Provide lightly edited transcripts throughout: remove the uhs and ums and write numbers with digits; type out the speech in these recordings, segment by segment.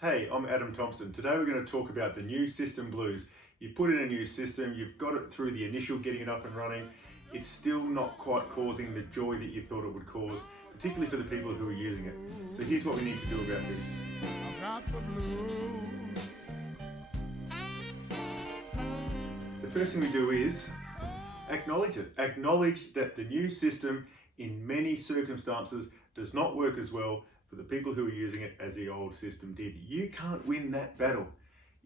Hey, I'm Adam Thompson. Today we're going to talk about the new system blues. You put in a new system, you've got it through the initial getting it up and running. It's still not quite causing the joy that you thought it would cause, particularly for the people who are using it. So here's what we need to do about this. I've got the blues. The first thing we do is acknowledge it. Acknowledge that the new system in many circumstances does not work as well for the people who are using it as the old system did. You can't win that battle.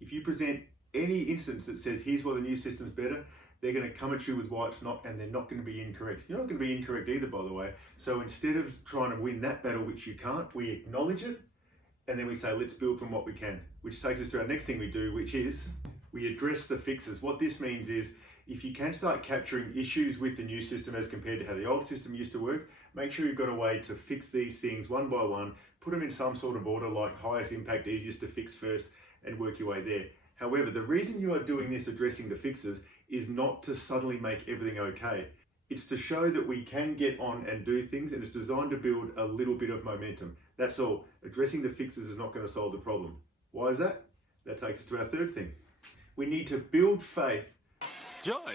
If you present any instance that says here's why the new system's better, they're going to come at you with why it's not, and they're not going to be incorrect. You're not going to be incorrect either, by the way. So instead of trying to win that battle, which you can't, we acknowledge it, and then we say let's build from what we can, which takes us to our next thing we do, which is we address the fixes. What this means is if you can start capturing issues with the new system as compared to how the old system used to work, make sure you've got a way to fix these things one by one, put them in some sort of order like highest impact, easiest to fix first, and work your way there. However, the reason you are doing this, addressing the fixes, is not to suddenly make everything okay. It's to show that we can get on and do things, and it's designed to build a little bit of momentum. That's all. Addressing the fixes is not going to solve the problem. Why is that? That takes us to our third thing. We need to build faith. Joy!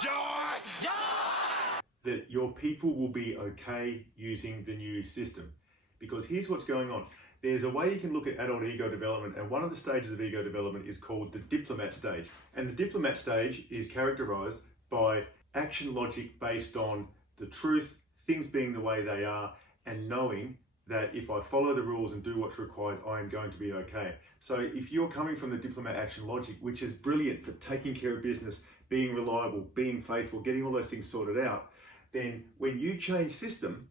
Joy! Joy! That your people will be okay using the new system. Because here's what's going on. There's a way you can look at adult ego development, and one of the stages of ego development is called the diplomat stage. And the diplomat stage is characterized by action logic based on the truth, things being the way they are, and knowing that if I follow the rules and do what's required, I am going to be okay. So if you're coming from the diplomat action logic, which is brilliant for taking care of business, being reliable, being faithful, getting all those things sorted out, then when you change system,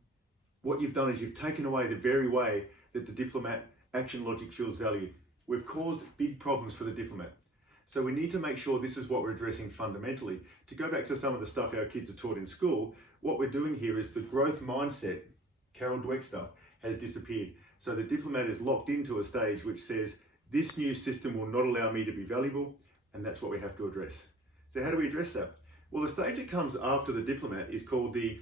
what you've done is you've taken away the very way that the diplomat action logic feels valued. We've caused big problems for the diplomat. So we need to make sure this is what we're addressing fundamentally. To go back to some of the stuff our kids are taught in school, what we're doing here is the growth mindset, Carol Dweck stuff, has disappeared. So the diplomat is locked into a stage which says, this new system will not allow me to be valuable, and that's what we have to address. So how do we address that? Well, the stage that comes after the diplomat is called the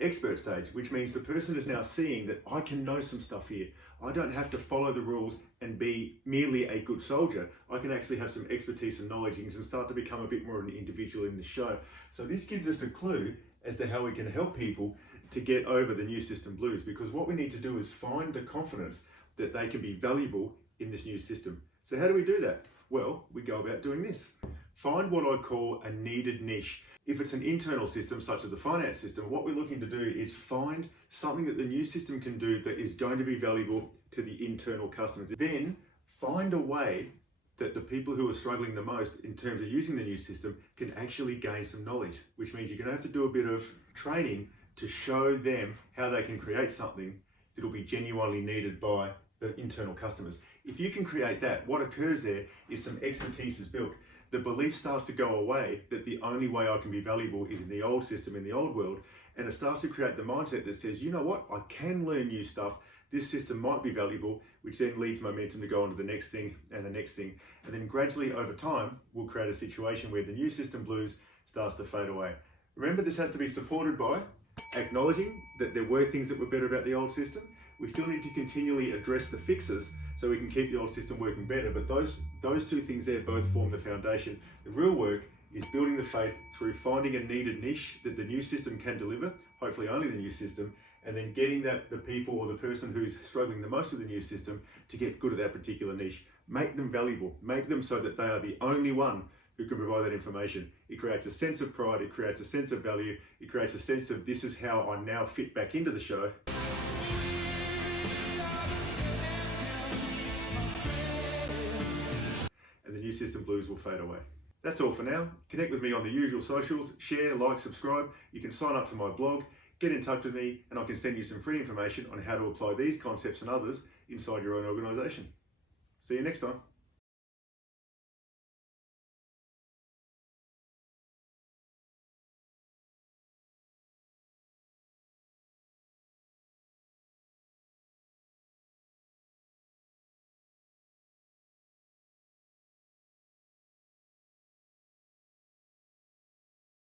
expert stage, which means the person is now seeing that I can know some stuff here. I don't have to follow the rules and be merely a good soldier. I can actually have some expertise and knowledge and can start to become a bit more of an individual in the show. So this gives us a clue as to how we can help people to get over the new system blues, because what we need to do is find the confidence that they can be valuable in this new system. So how do we do that? Well, we go about doing this. Find what I call a needed niche. If it's an internal system, such as the finance system, what we're looking to do is find something that the new system can do that is going to be valuable to the internal customers. Then find a way that the people who are struggling the most in terms of using the new system can actually gain some knowledge, which means you're going to have to do a bit of training to show them how they can create something that will be genuinely needed by the internal customers. If you can create that, what occurs there is some expertise is built. The belief starts to go away that the only way I can be valuable is in the old system, in the old world, and it starts to create the mindset that says, you know what, I can learn new stuff, this system might be valuable, which then leads momentum to go on to the next thing and the next thing. And then gradually over time, we'll create a situation where the new system blues starts to fade away. Remember, this has to be supported by acknowledging that there were things that were better about the old system. We still need to continually address the fixes so we can keep the old system working better, but those two things there both form the foundation. The real work is building the faith through finding a needed niche that the new system can deliver, hopefully only the new system, and then getting the people or the person who's struggling the most with the new system to get good at that particular niche. Make them valuable, make them so that they are the only one who can provide that information. It creates a sense of pride, it creates a sense of value, it creates a sense of this is how I now fit back into the show. And the new system blues will fade away. That's all for now. Connect with me on the usual socials, share, like, subscribe. You can sign up to my blog, get in touch with me, and I can send you some free information on how to apply these concepts and others inside your own organisation. See you next time.